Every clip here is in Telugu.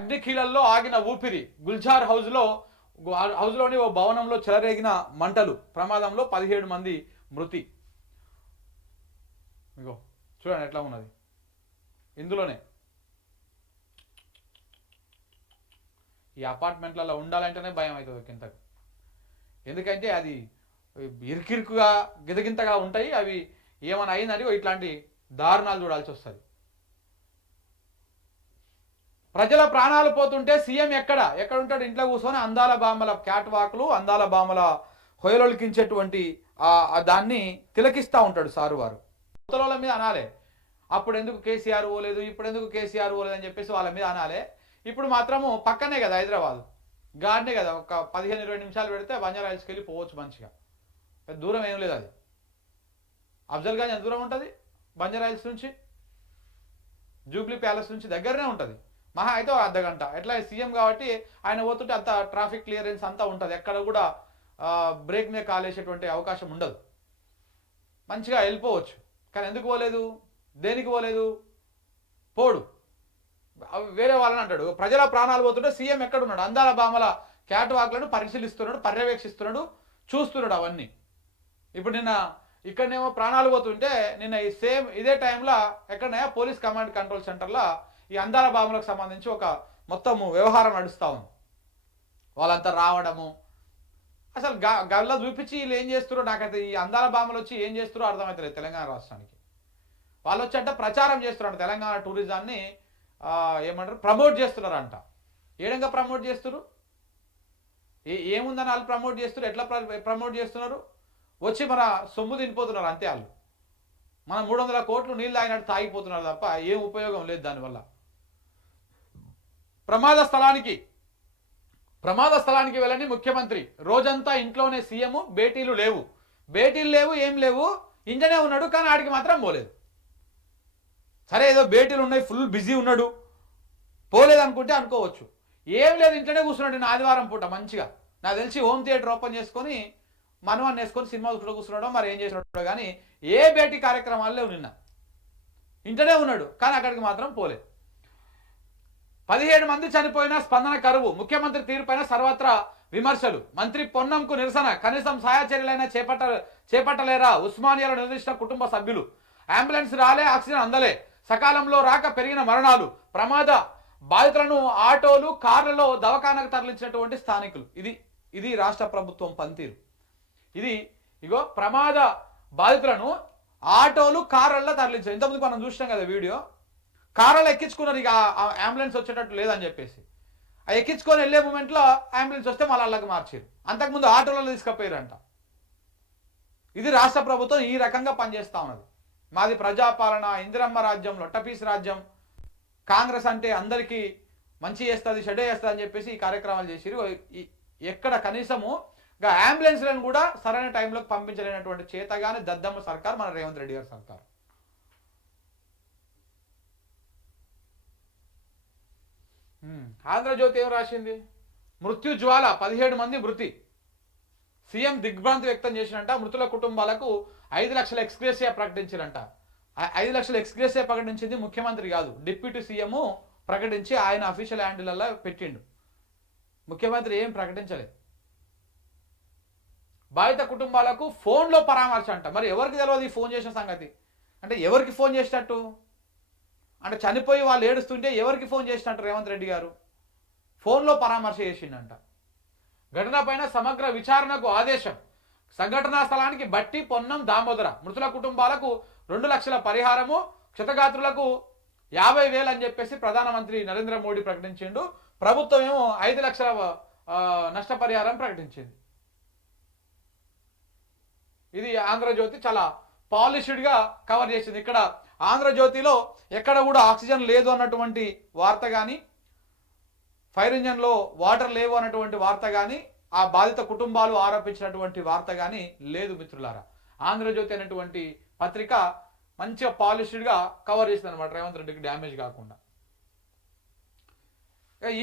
అగ్నికీలల్లో ఆగిన ఊపిరి. గుల్జార్ హౌస్లోని ఓ భవనంలో చెలరేగిన మంటలు. ప్రమాదంలో 17 మంది మృతి. ఇగో చూడండి ఎట్లా ఉన్నది. ఇందులోనే ఈ అపార్ట్మెంట్లలో ఉండాలంటేనే భయం అవుతుంది కిందకు. ఎందుకంటే అది ఇరుకిరుకుగా గిదగింతగా ఉంటాయి. అవి ఏమైనా అయిందని ఇట్లాంటి దారుణాలు చూడాల్సి వస్తుంది. ప్రజల ప్రాణాలు పోతుంటే సీఎం ఎక్కడ ఉంటాడు? ఇంట్లో కూర్చొని అందాల బామల క్యాట్ వాక్లు, అందాల బామల హొయలొలికించేటువంటి దాన్ని తిలకిస్తూ ఉంటాడు సారు వారు. అవతల మీద అనాలే, అప్పుడు ఎందుకు కేసీఆర్ పోలేదు, ఇప్పుడు ఎందుకు కేసీఆర్ పోలేదు అని చెప్పేసి వాళ్ళ మీద అనాలే. ఇప్పుడు మాత్రము పక్కనే కదా హైదరాబాద్, గాడ్నే కదా, ఒక 15-20 నిమిషాలు పెడితే బంజారా హిల్స్కి వెళ్ళి పోవచ్చు మంచిగా. పెద్ద దూరం ఏం లేదు. అది అఫ్జల్ గంజ్ ఎంత దూరం ఉంటుంది బంజారా హిల్స్ నుంచి? జూబ్లీ ప్యాలెస్ నుంచి దగ్గరనే ఉంటుంది. మహా అయితే అర్ధగంట. ఎట్లా సీఎం కాబట్టి ఆయన పోతుంటే అంత ట్రాఫిక్ క్లియరెన్స్ అంతా ఉంటుంది. ఎక్కడ కూడా బ్రేక్ మీద కాలేసేటువంటి అవకాశం ఉండదు. మంచిగా వెళ్ళిపోవచ్చు. కానీ ఎందుకు పోలేదు, దేనికి పోలేదు? పోడు వేరే వాళ్ళని అంటాడు. ప్రజల ప్రాణాలు పోతుంటే సీఎం ఎక్కడున్నాడు? అందాల బామల క్యాట్ వాక్లను పరిశీలిస్తున్నాడు, పర్యవేక్షిస్తున్నాడు, చూస్తున్నాడు అవన్నీ. ఇప్పుడు నిన్న ఇక్కడనేమో ప్రాణాలు పోతుంటే నిన్న ఇదే టైంలో ఎక్కడనే పోలీస్ కమాండ్ కంట్రోల్ సెంటర్లో ఈ అందాల బామలకు సంబంధించి ఒక మొత్తము వ్యవహారం నడుస్తూ ఉంది. వాళ్ళంతా రావడము, అసలు గల్లా చూపించి వీళ్ళు ఏం చేస్తారో నాకైతే, ఈ అందాల బామలు వచ్చి ఏం చేస్తారో అర్థమవుతలేదు తెలంగాణ రాష్ట్రానికి. వాళ్ళు వచ్చి అంటే ప్రచారం చేస్తున్నారంట, తెలంగాణ టూరిజాన్ని ఏమంటారు ప్రమోట్ చేస్తున్నారంట. ఏడంగా ప్రమోట్ చేస్తున్నారు? ఏముందని వాళ్ళు ప్రమోట్ చేస్తున్నారు? ఎట్లా ప్రమోట్ చేస్తున్నారు? వచ్చి మన సొమ్ము తినిపోతున్నారు అంతే. వాళ్ళు మన 300 కోట్లు నీళ్ళు తాగినట్టు తాగిపోతున్నారు తప్ప ఏం ఉపయోగం లేదు దానివల్ల. ప్రమాద స్థలానికి వెళ్ళని ముఖ్యమంత్రి. రోజంతా ఇంట్లోనే సీఎం. భేటీలు లేవు, ఏం లేవు. ఇంజనే ఉన్నాడు కానీ ఆడికి మాత్రం పోలేదు. సరే ఏదో భేటీలు ఉన్నాయి, ఫుల్ బిజీ ఉన్నాడు, పోలేదు అనుకుంటే అనుకోవచ్చు. ఏం లేదు, ఇంట్లోనే కూర్చున్నాడు నేను ఆదివారం పూట మంచిగా. నాకు తెలిసి హోమ్ థియేటర్ ఓపెన్ చేసుకొని మనవాన్ని వేసుకొని సినిమా కూర్చున్నాడో మరి ఏం చేసినాడో కానీ ఏ భేటీ కార్యక్రమాలు లేవు. నిన్న ఇంట్లోనే ఉన్నాడు కానీ అక్కడికి మాత్రం పోలేదు. 17 మంది చనిపోయినా స్పందన కరువు. ముఖ్యమంత్రి తీరుపైన సర్వత్రా విమర్శలు. మంత్రి పొన్నంకు నిరసన. కనీసం సహాయ చర్యలైనా చేపట్టలేరా ఉస్మానియాలో నిలదీసిన కుటుంబ సభ్యులు. అంబులెన్స్ రాలే, ఆక్సిజన్ అందలే, సకాలంలో రాక పెరిగిన మరణాలు. ప్రమాద బాధితులను ఆటోలు, కార్లలో దవాఖానకు తరలించినటువంటి స్థానికులు. ఇది రాష్ట్ర ప్రభుత్వం పనితీరు. ఇగో ప్రమాద బాధితులను ఆటోలు, కార్లలో తరలించారు. ఇంతకుముందు మనం చూసినాం కదా వీడియో. కార్లలో ఎక్కించుకున్నారు, ఇక అంబులెన్స్ వచ్చేటట్టు లేదని చెప్పేసి. ఆ ఎక్కించుకొని వెళ్ళే మూమెంట్లో అంబులెన్స్ వస్తే మళ్ళీ అల్లకి మార్చారు. అంతకుముందు ఆటోలలో తీసుకుపోయారంట. ఇది రాష్ట్ర ప్రభుత్వం ఈ రకంగా పనిచేస్తూ ఉన్నది. మాది ప్రజాపాలన, ఇందిరమ్మ రాజ్యం, లొట్టపీస్ రాజ్యం, కాంగ్రెస్ అంటే అందరికీ మంచి చేస్తుంది, చెడ్డ చేస్తుంది అని చెప్పేసి ఈ కార్యక్రమాలు చేసిరు. ఎక్కడ కనీసము అంబులెన్స్లను కూడా సరైన టైంలోకి పంపించలేనటువంటి చేతగానే దద్దమ్మ సర్కార్ మన రేవంత్ రెడ్డి గారి సర్కార్. ఆంధ్రజ్యోతి ఏం రాసింది? మృత్యు జ్వాల, 17 మంది మృతి. సీఎం దిగ్భ్రాంతి వ్యక్తం చేసినంట. మృతుల కుటుంబాలకు 5 లక్షల ఎక్స్గ్రేషియా ప్రకటించారంట. 5 లక్షల ఎక్స్గ్రేషియా ప్రకటించింది ముఖ్యమంత్రి కాదు, డిప్యూటీ సీఎం ప్రకటించి ఆయన అఫీషియల్ హ్యాండిల్లో పెట్టిండు. ముఖ్యమంత్రి ఏం ప్రకటించలేదు. బాధిత కుటుంబాలకు ఫోన్లో పరామర్శ అంట. మరి ఎవరికి తెలియదు ఈ ఫోన్ చేసిన సంగతి? అంటే ఎవరికి ఫోన్ చేసినట్టు? అంటే చనిపోయి వాళ్ళు ఏడుస్తుంటే ఎవరికి ఫోన్ చేసినట్టు రేవంత్ రెడ్డి గారు? ఫోన్లో పరామర్శ చేసిండంట. ఘటనపైన సమగ్ర విచారణకు ఆదేశం. సంఘటనా స్థలానికి బట్టి, పొన్నం, దామోదర. మృతుల కుటుంబాలకు 2 లక్షల పరిహారము, క్షతగాత్రులకు 50,000 అని చెప్పేసి ప్రధానమంత్రి నరేంద్ర మోడీ ప్రకటించిండు. ప్రభుత్వం ఏమో 5 లక్షల నష్టపరిహారం ప్రకటించింది. ఇది ఆంధ్రజ్యోతి చాలా పాలిష్డ్గా కవర్ చేసింది. ఇక్కడ ఆంధ్రజ్యోతిలో ఎక్కడ కూడా ఆక్సిజన్ లేదు అన్నటువంటి వార్త కానీ, ఫైర్ ఇంజన్లో వాటర్ లేవు అన్నటువంటి వార్త కానీ, ఆ బాధిత కుటుంబాలు ఆరోపించినటువంటి వార్త కానీ లేదు మిత్రులారా. ఆంధ్రజ్యోతి అనేటువంటి పత్రిక మంచిగా పాలిష్డ్గా కవర్ చేసింది అనమాట, రేవంత్ రెడ్డికి డ్యామేజ్ కాకుండా.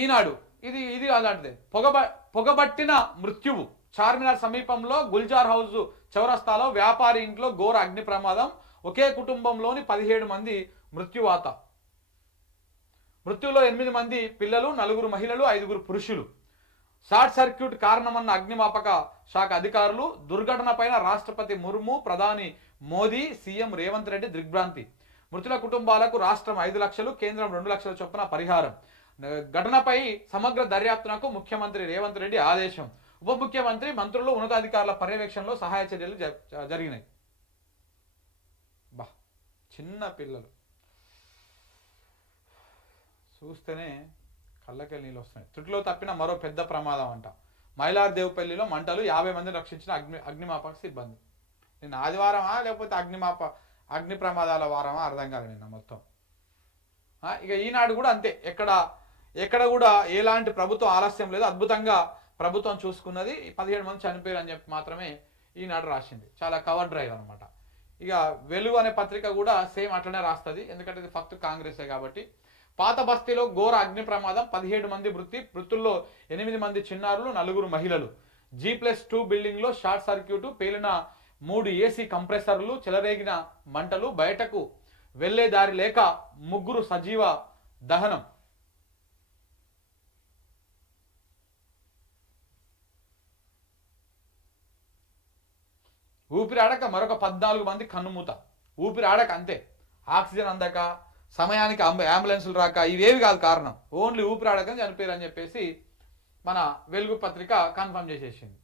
ఈనాడు ఇది అలాంటిదే. పొగబట్టిన మృత్యువు. చార్మినార్ సమీపంలో గుల్జార్ హౌస్ చౌరస్తాలో వ్యాపారి ఇంట్లో ఘోర అగ్ని ప్రమాదం. ఒకే కుటుంబంలోని 17 మంది మృత్యువాత. మృత్యులో 8 మంది పిల్లలు, 4 మహిళలు, 5 పురుషులు. షార్ట్ సర్క్యూట్ కారణమన్న అగ్నిమాపక శాఖ అధికారులు. దుర్ఘటనపైన రాష్ట్రపతి ముర్ము, ప్రధాని మోదీ, సీఎం రేవంత్ రెడ్డి దిగ్భ్రాంతి. మృతుల కుటుంబాలకు రాష్ట్రం 5 లక్షలు, కేంద్రం 2 లక్షల చొప్పున పరిహారం. ఘటనపై సమగ్ర దర్యాప్తునకు ముఖ్యమంత్రి రేవంత్ రెడ్డి ఆదేశం. ఉప ముఖ్యమంత్రి, మంత్రులు, ఉన్నతాధికారుల పర్యవేక్షణలో సహాయ చర్యలు జరిగినాయి. బా, చిన్న పిల్లలు చూస్తేనే కళ్ళకెళ్ళి నీళ్ళు వస్తున్నాయి. త్రుటిలో తప్పిన మరో పెద్ద ప్రమాదం అంట. మైలార్దేవుపల్లిలో మంటలు, 50 మందిని రక్షించిన అగ్నిమాపక సిబ్బంది. నిన్న ఆదివారమా లేకపోతే అగ్ని ప్రమాదాల వారమా అర్థం కాదు నిన్న మొత్తం. ఇక ఈనాడు కూడా అంతే, ఎక్కడ కూడా ఎలాంటి ప్రభుత్వం ఆలస్యం లేదు, అద్భుతంగా ప్రభుత్వం చూసుకున్నది. 17 మంది చనిపోయారు అని చెప్పి మాత్రమే ఈనాడు రాసింది. చాలా కవర్ డ్రైవ్ అనమాట. ఇక వెలుగు అనే పత్రిక కూడా సేమ్ అట్లనే రాస్తుంది, ఎందుకంటే ఇది ఫక్త్ కాంగ్రెసే కాబట్టి. పాత బస్తీలో ఘోర అగ్ని ప్రమాదం, 17 మంది మృతుల్లో 8 మంది చిన్నారులు, 4 మహిళలు. G+2 బిల్డింగ్ లో షార్ట్ సర్క్యూట్, పేలిన 3 ఏసీ కంప్రెసర్లు, చెలరేగిన మంటలు, బయటకు వెళ్లే దారి లేక 3 సజీవ దహనం. ఊపిరాడక మరొక 14 మంది కన్నుమూత. ఊపిరాడక అంతే, ఆక్సిజన్ అందక, సమయానికి అంబులెన్సులు రాక, ఇవేవి కాదు కారణం, ఓన్లీ ఊపిరాడకని చనిపోయారు అని చెప్పేసి మన వెలుగు పత్రిక కన్ఫర్మ్ చేసేసింది.